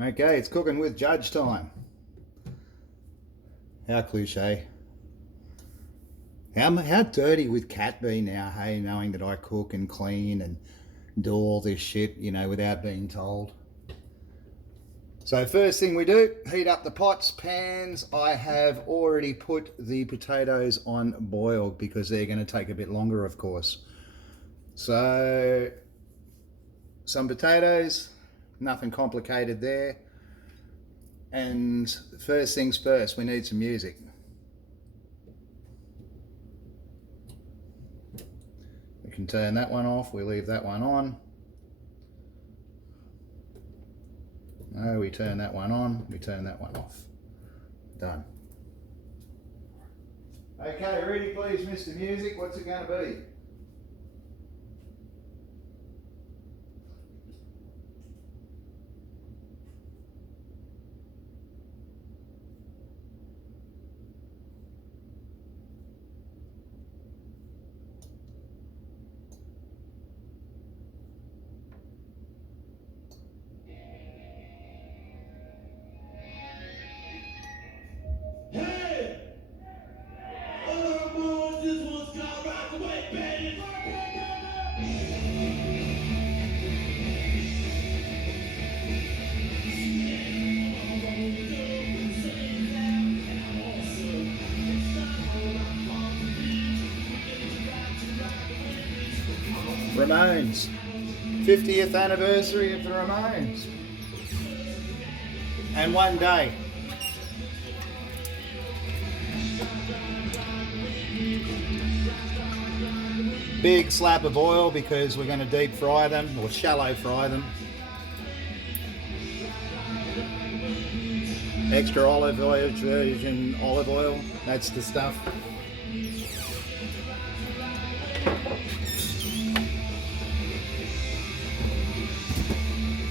Okay, it's cooking with Judge time. How cliche. How dirty would Cat be now, hey, knowing that I cook and clean and do all this shit, you know, without being told. So first thing we do, heat up the pots, pans. I have already put the potatoes on boil because they're going to take a bit longer, of course. So some potatoes, nothing complicated there. And first things first, we need some music. We can turn that one off, we leave that one on. No, we turn that one on, we turn that one off. Done. Okay, ready please, Mr. Music, what's it going to be? Ramones. 50th anniversary of the Ramones. And one day. Big slab of oil because we're going to deep fry them or shallow fry them. Extra olive oil, virgin olive oil, that's the stuff.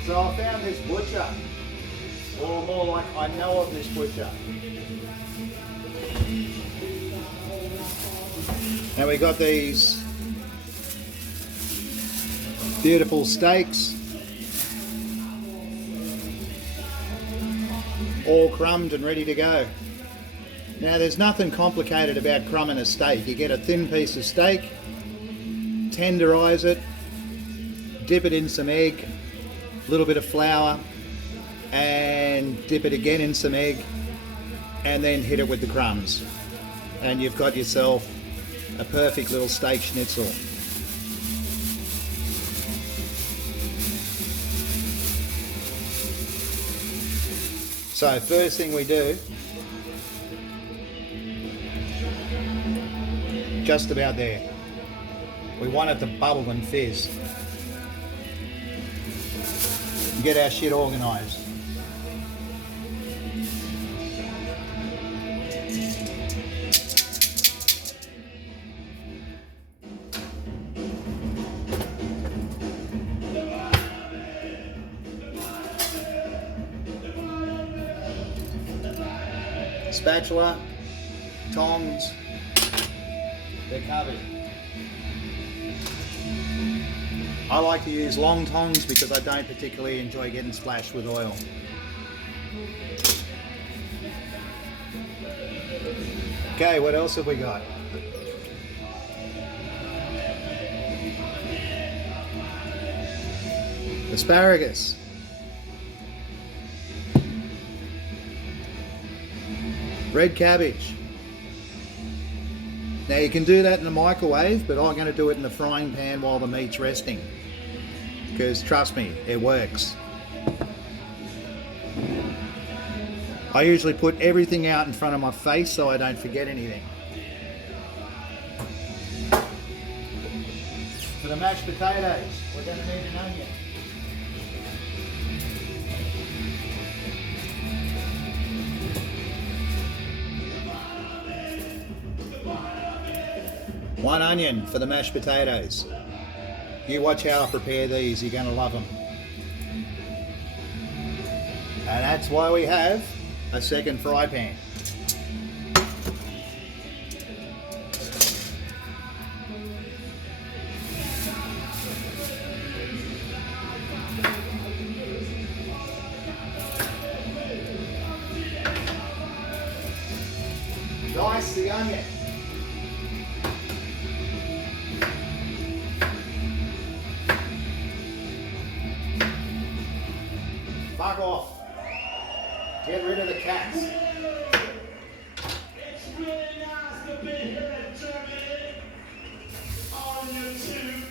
So I found this butcher, or more like I know of this butcher. And we got these beautiful steaks, all crumbed and ready to go. Now there's nothing complicated about crumbing a steak. You get a thin piece of steak, tenderize it, dip it in some egg, a little bit of flour, and dip it again in some egg, and then hit it with the crumbs. And you've got yourself a perfect little steak schnitzel. So first thing we do, just about there. We want it to bubble and fizz. Get our shit organised. Spatula, tongs, they're covered. I like to use long tongs because I don't particularly enjoy getting splashed with oil. Okay, what else have we got? Asparagus. Red cabbage. Now you can do that in the microwave, but I'm going to do it in the frying pan while the meat's resting. Because trust me, it works. I usually put everything out in front of my face so I don't forget anything. For the mashed potatoes, we're going to need an onion. One onion for the mashed potatoes. You watch how I prepare these, you're going to love them. And that's why we have a second fry pan. onion. Fuck off. Get rid of the cats. It's really nice to be here in Germany on YouTube.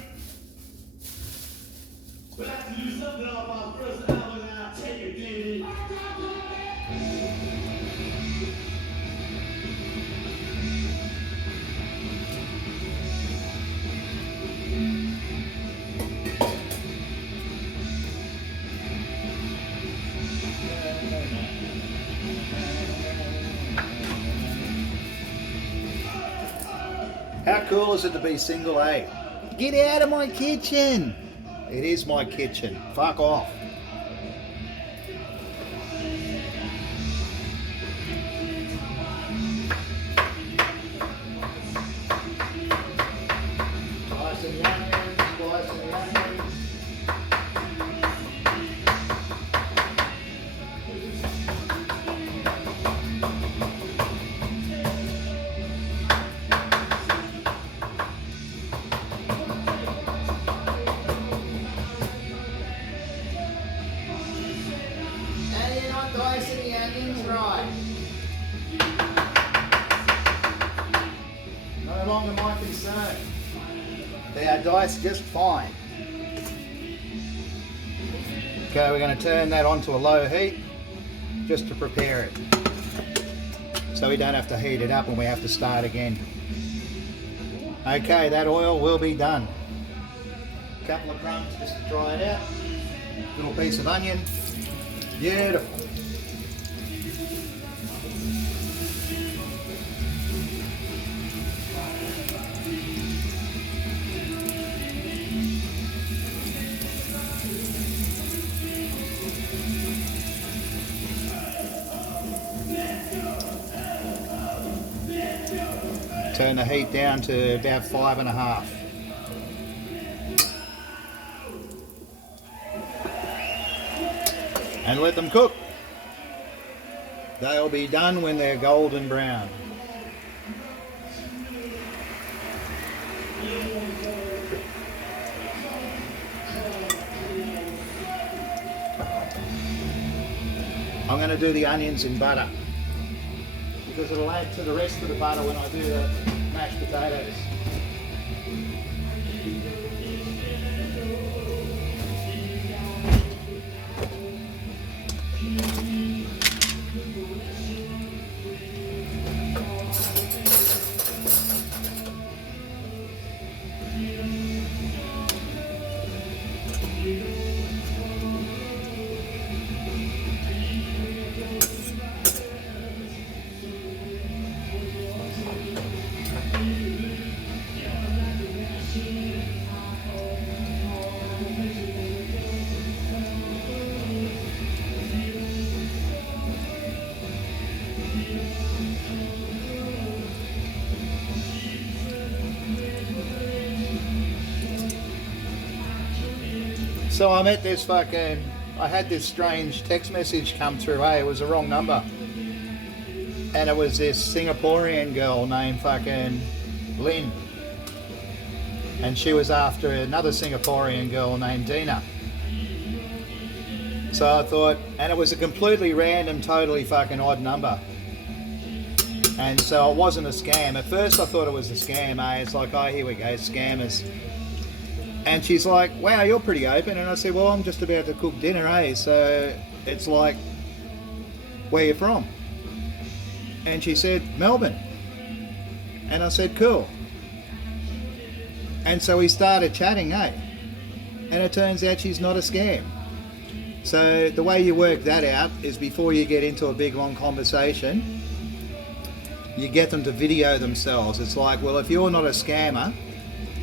We'll have to do something off our first album now. Take it, Davey. How cool is it to be single A? Get out of my kitchen! It is my kitchen. Fuck off. Slicing the onions, slicing the onions. Dicing the onions right. No longer my concern. They are diced just fine. Okay, we're going to turn that onto a low heat just to prepare it. So we don't have to heat it up when we have to start again. Okay, that oil will be done. A couple of crumbs just to dry it out. Little piece of onion. Beautiful. Turn the heat down to about 5.5. And let them cook. They'll be done when they're golden brown. I'm going to do the onions in butter because it'll add to the rest of the butter when I do the mashed potatoes. So I met this I had this strange text message come through, it was the wrong number. And it was this Singaporean girl named Lynn. And she was after another Singaporean girl named Dina. So I thought, and it was a completely random, totally odd number. And so it wasn't a scam. At first I thought it was a scam, It's like, oh, here we go, scammers. And she's like, wow, you're pretty open. And I said, well, I'm just about to cook dinner, So it's like, where you from? And she said, Melbourne. And I said, cool. And so we started chatting, And it turns out she's not a scam. So the way you work that out is before you get into a big long conversation, you get them to video themselves. It's like, well, if you're not a scammer,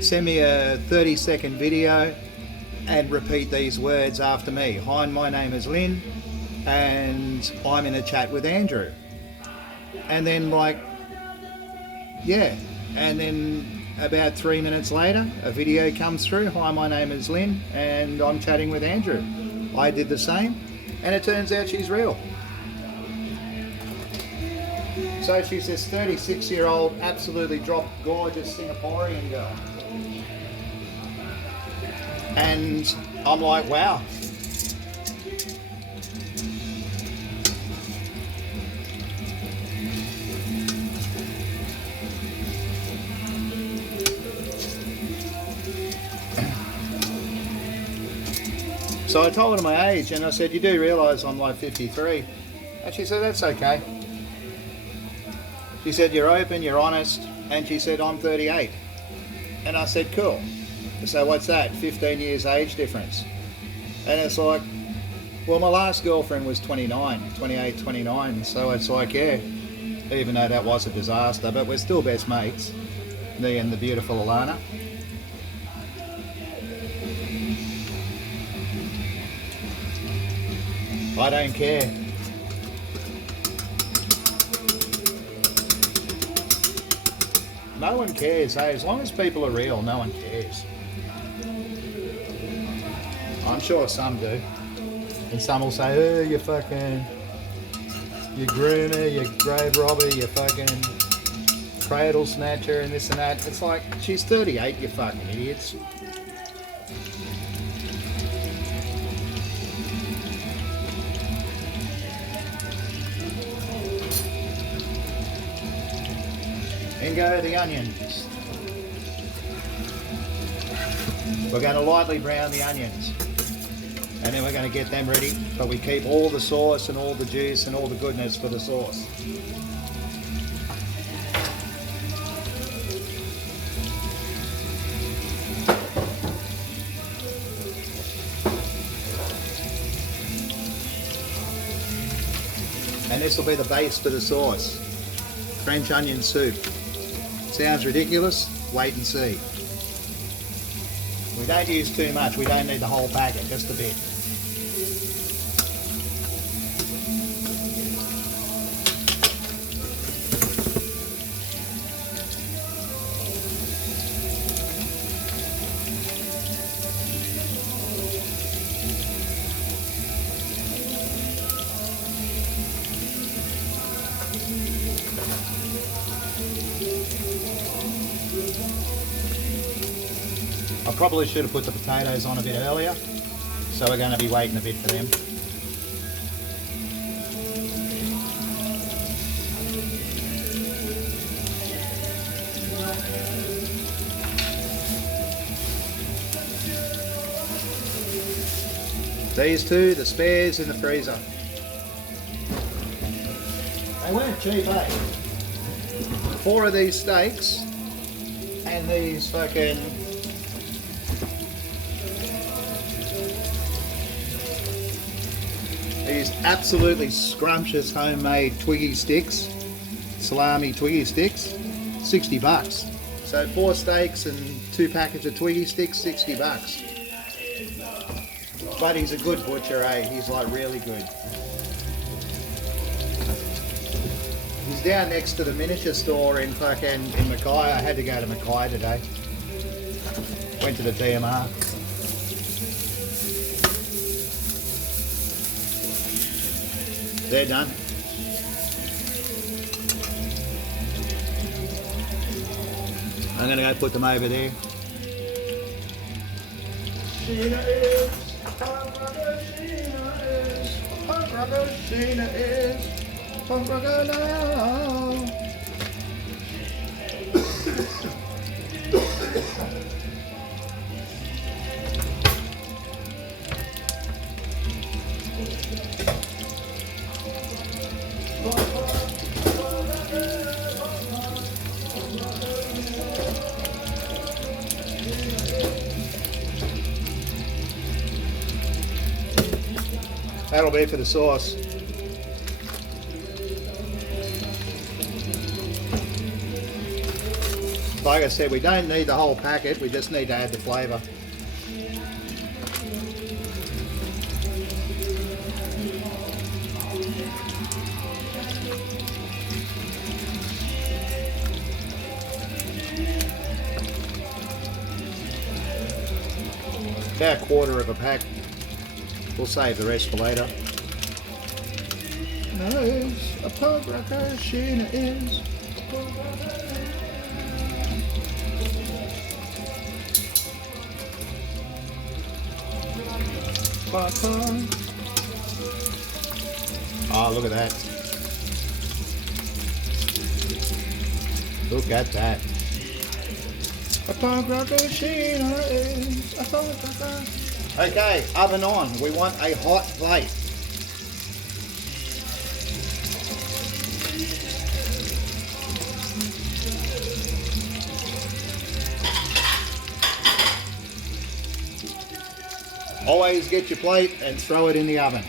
send me a 30-second video and repeat these words after me. Hi, my name is Lynn and I'm in a chat with Andrew. And then and then about 3 minutes later, a video comes through. Hi, my name is Lynn and I'm chatting with Andrew. I did the same and it turns out she's real. So she's this 36-year-old, absolutely dropped gorgeous Singaporean girl. And I'm like, wow. So I told her my age and I said, you do realise I'm like 53? And she said, that's okay. She said, you're open, you're honest. And she said, I'm 38. And I said, cool. So what's that? 15 years age difference. And it's like, well, my last girlfriend was 29, 28, 29. So it's like, yeah, even though that was a disaster, but we're still best mates, me and the beautiful Alana. I don't care. No one cares, eh? As long as people are real, no one cares. I'm sure some do. And some will say, oh, you fucking, you groomer, you grave robber, you fucking cradle snatcher and this and that. It's like, she's 38, you fucking idiots. And go the onions. We're going to lightly brown the onions. And then we're going to get them ready, but we keep all the sauce and all the juice and all the goodness for the sauce. And this will be the base for the sauce. French onion soup. Sounds ridiculous? Wait and see. We don't use too much. We don't need the whole packet, just a bit. I probably should have put the potatoes on a bit earlier, so we're going to be waiting a bit for them. These two, the spares in the freezer. They weren't cheap, eh? 4 of these steaks and these fucking these absolutely scrumptious homemade Twiggy sticks, salami Twiggy sticks, 60 bucks. So 4 steaks and 2 packets of Twiggy sticks, 60 bucks. But he's a good butcher, eh? He's like really good. He's down next to the miniature store in Mackay. I had to go to Mackay today. Went to the DMR. They're done. I'm going to go put them over there. Sheena is, hamburger, Sheena is, hamburger, Sheena is, hamburger now. That'll be for the sauce. Like I said, we don't need the whole packet, we just need to add the flavour. About a quarter of a pack. We'll save the rest for later. Nice. A punk rocker Sheena is. Oh, look at that. Look at that. A punk rocker Sheena is. A punk rocker. Okay, oven on. We want a hot plate. Always get your plate and throw it in the oven.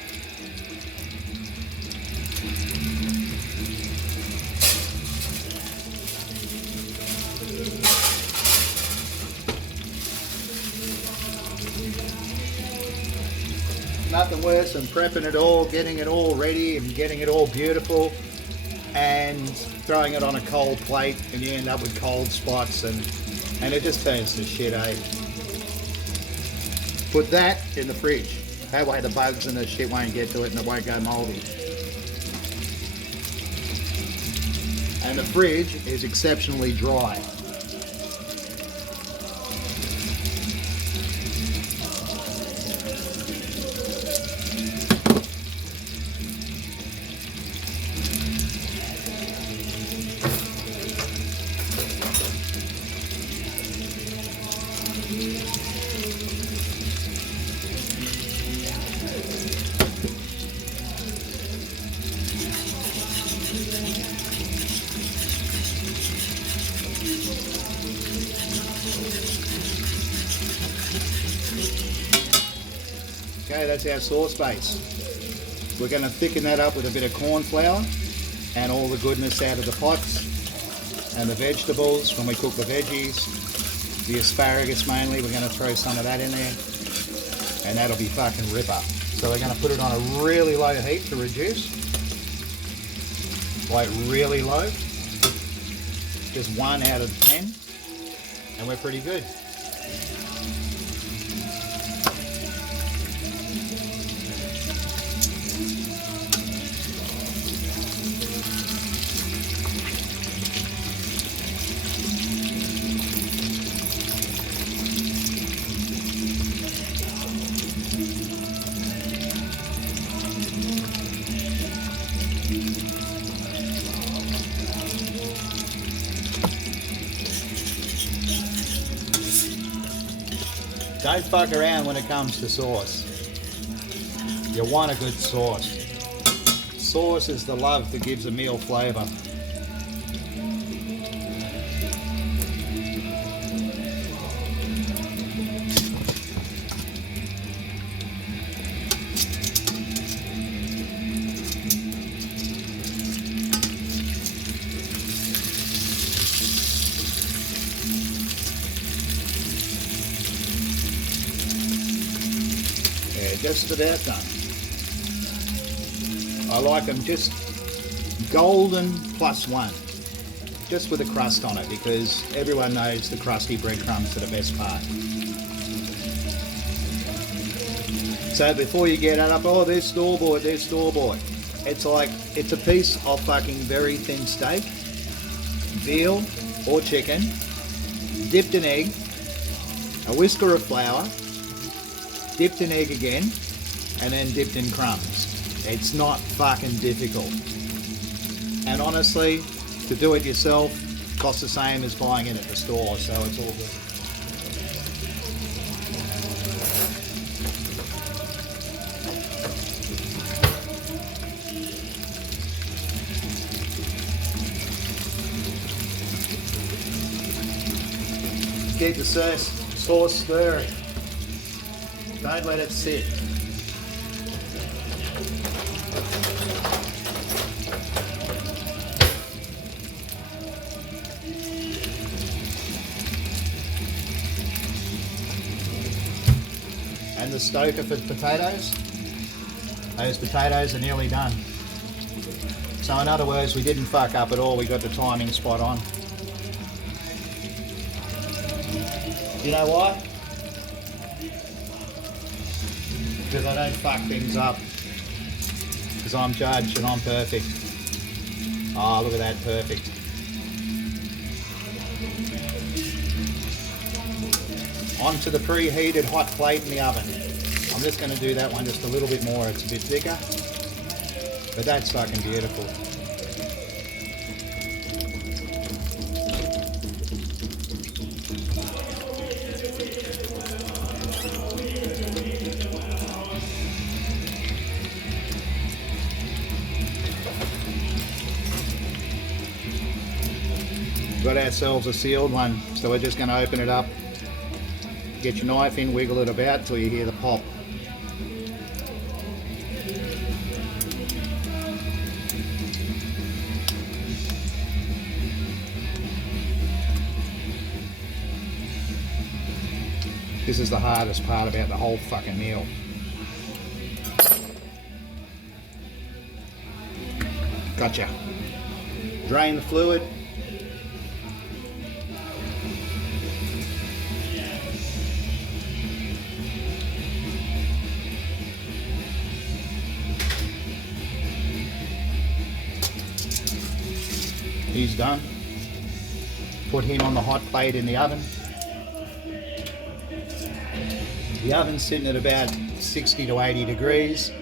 Nothing worse than prepping it all, getting it all ready and getting it all beautiful and throwing it on a cold plate and you end up with cold spots and it just turns to shit, eh? Put that in the fridge. That way the bugs and the shit won't get to it and it won't go mouldy. And the fridge is exceptionally dry. Okay, that's our sauce base. We're going to thicken that up with a bit of corn flour and all the goodness out of the pots and the vegetables when we cook the veggies. The asparagus mainly, we're going to throw some of that in there and that'll be fucking ripper. So we're going to put it on a really low heat to reduce. Like really low. Just 1 out of 10 and we're pretty good. Don't fuck around when it comes to sauce. You want a good sauce. Sauce is the love that gives a meal flavour. Just about done. I like them just golden +1, just with a crust on it, because everyone knows the crusty breadcrumbs are the best part. So before you get it up, oh, they're store-bought, they're store-bought. It's like, it's a piece of fucking very thin steak, veal or chicken, dipped in egg, a whisker of flour, dipped in egg again, and then dipped in crumbs. It's not fucking difficult. And honestly, to do it yourself costs the same as buying it at the store, so it's all good. Keep the sauce stirring. Don't let it sit. And the stoker for potatoes. Those potatoes are nearly done. So in other words, we didn't fuck up at all. We got the timing spot on. You know why? Because I don't fuck things up. Because I'm judge and I'm perfect. Oh, look at that, perfect. Onto the preheated hot plate in the oven. I'm just going to do that one just a little bit more. It's a bit thicker, but that's fucking beautiful. Got ourselves a sealed one, so we're just going to open it up. Get your knife in, wiggle it about till you hear the pop. This is the hardest part about the whole fucking meal. Gotcha. Drain the fluid. He's done. Put him on the hot plate in the oven. The oven's sitting at about 60 to 80 degrees.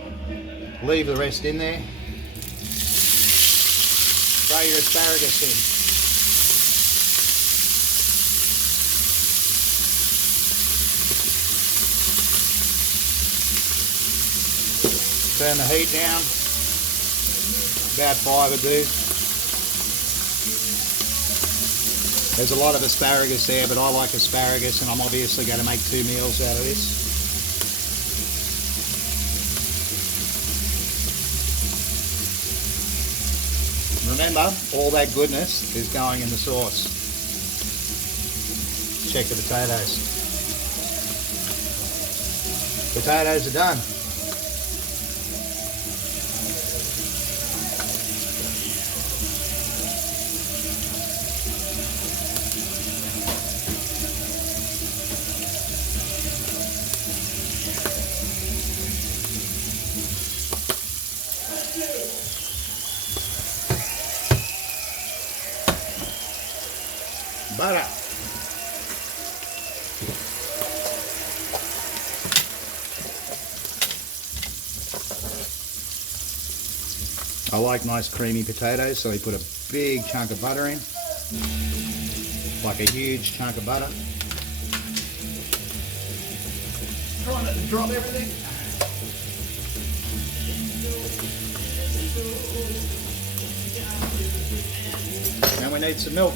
Leave the rest in there. Throw your asparagus in. Turn the heat down. About 5 will do. There's a lot of asparagus there, but I like asparagus, and I'm obviously going to make 2 meals out of this. Remember, all that goodness is going in the sauce. Check the potatoes. Potatoes are done. Butter. I like nice creamy potatoes, so we put a big chunk of butter in, like a huge chunk of butter. Trying not to drop everything. Now we need some milk.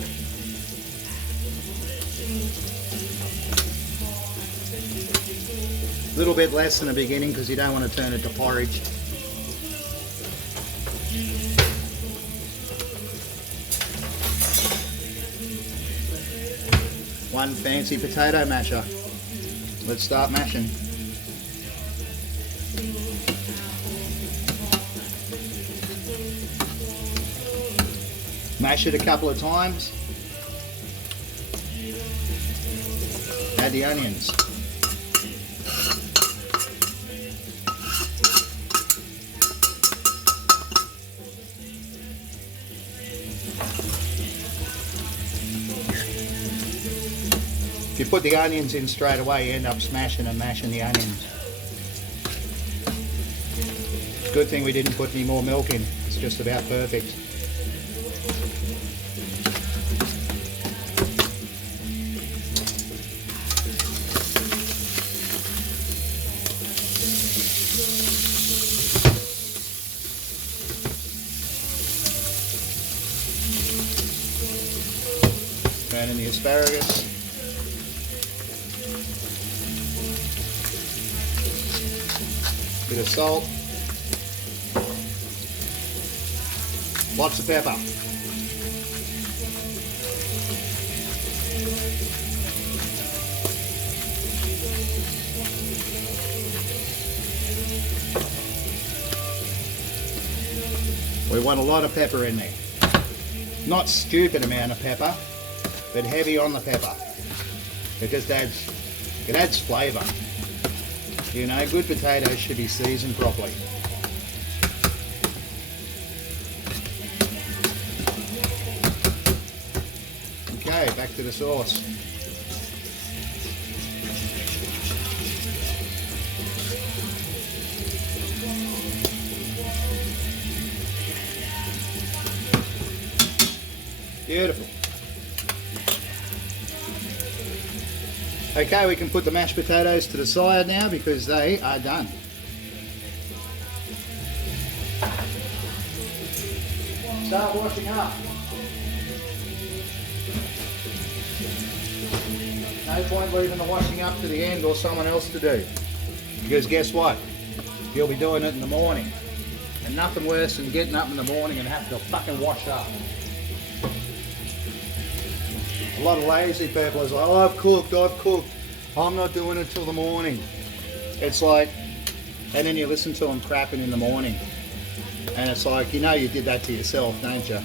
A little bit less in the beginning because you don't want to turn it to porridge. One fancy potato masher. Let's start mashing. Mash it a couple of times. Add the onions. If you put the onions in straight away, you end up smashing and mashing the onions. Good thing we didn't put any more milk in. It's just about perfect. Turn in the asparagus. Bit of salt. Lots of pepper. We want a lot of pepper in there. Not stupid amount of pepper, but heavy on the pepper. It just adds flavour. You know, good potatoes should be seasoned properly. back to the sauce. Beautiful. Okay, we can put the mashed potatoes to the side now because they are done. Start washing up. No point leaving the washing up to the end or someone else to do. Because guess what? You'll be doing it in the morning. And nothing worse than getting up in the morning and having to fucking wash up. A lot of lazy people is like, oh, I've cooked. I'm not doing it till the morning. It's like, and then you listen to them crapping in the morning. And it's like, you know you did that to yourself, don't you?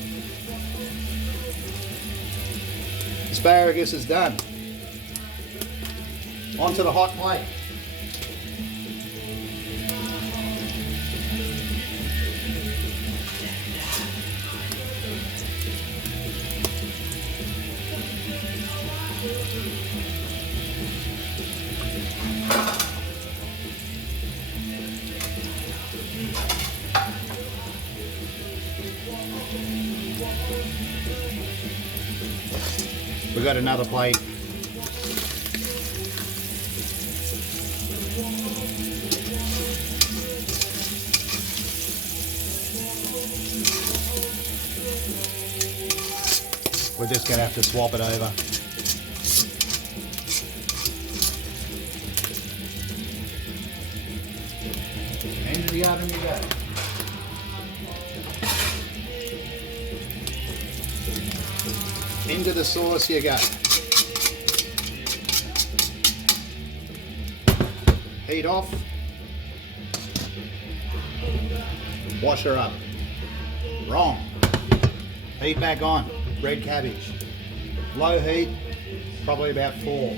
Asparagus is done. Onto the hot plate. We've got another plate. We're just going to have to swap it over. Into the oven you go. Into the sauce you go. Heat off. Wash her up. Wrong. Heat back on. Red cabbage. Low heat, probably about 4.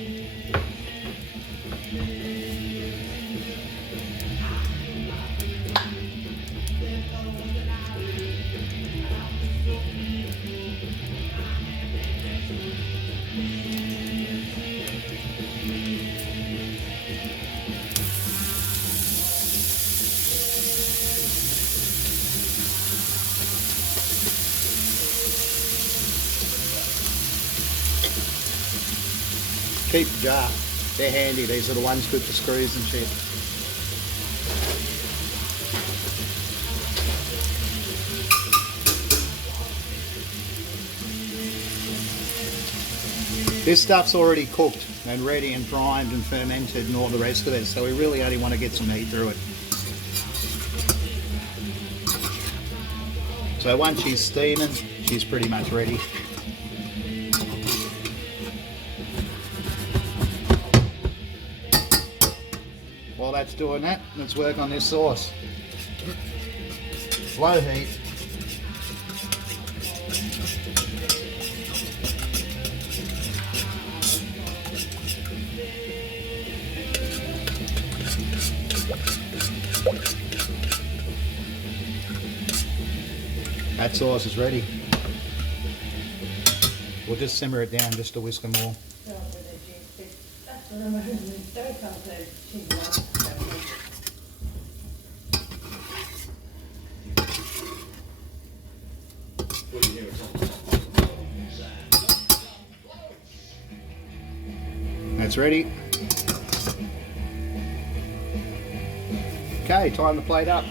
Keep the jar. They're handy. These are the ones good for screws and shit. This stuff's already cooked and ready and primed and fermented and all the rest of it, so we really only want to get some heat through it. So once she's steaming, she's pretty much ready. While that's doing that, let's work on this sauce. Low heat. That sauce is ready. We'll just simmer it down just a whisker more. That's ready. Okay, time to plate up.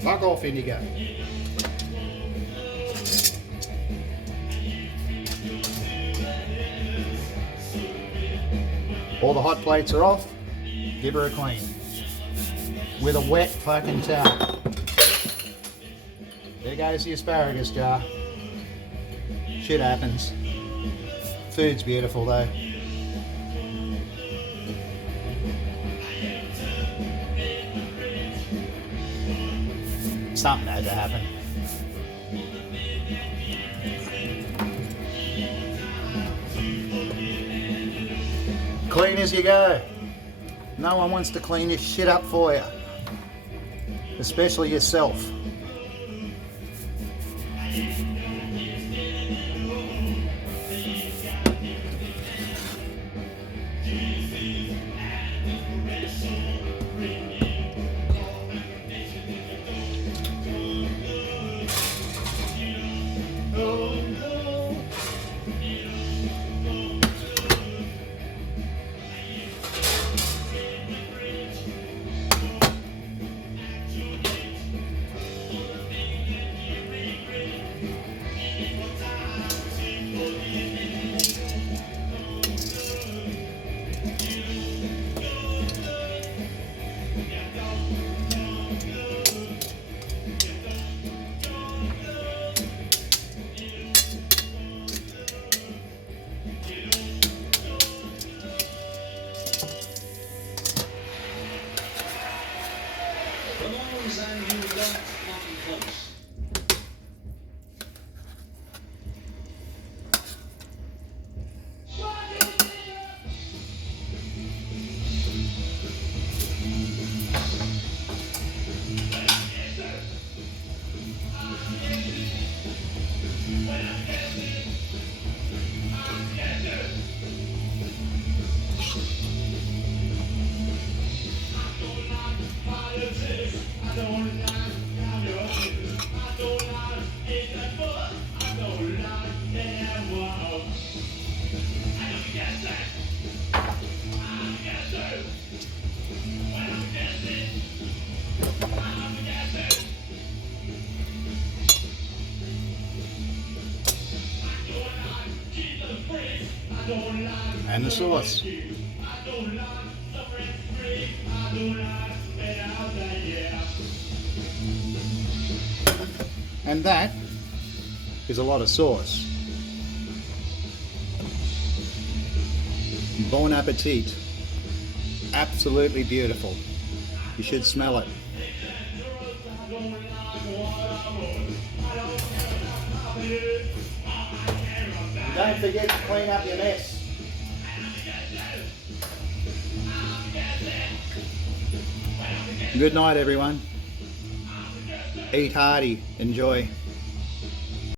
Fuck off, in you go. All the hot plates are off. Give her a clean. With a wet fucking towel. There goes the asparagus jar. Shit happens. Food's beautiful though. Something had to happen. Clean as you go. No one wants to clean your shit up for you. Especially yourself. And the sauce. And that is a lot of sauce. Bon appetit. Absolutely beautiful. You should smell it. Don't forget to clean up your mess. Good night, everyone. Eat hearty. Enjoy.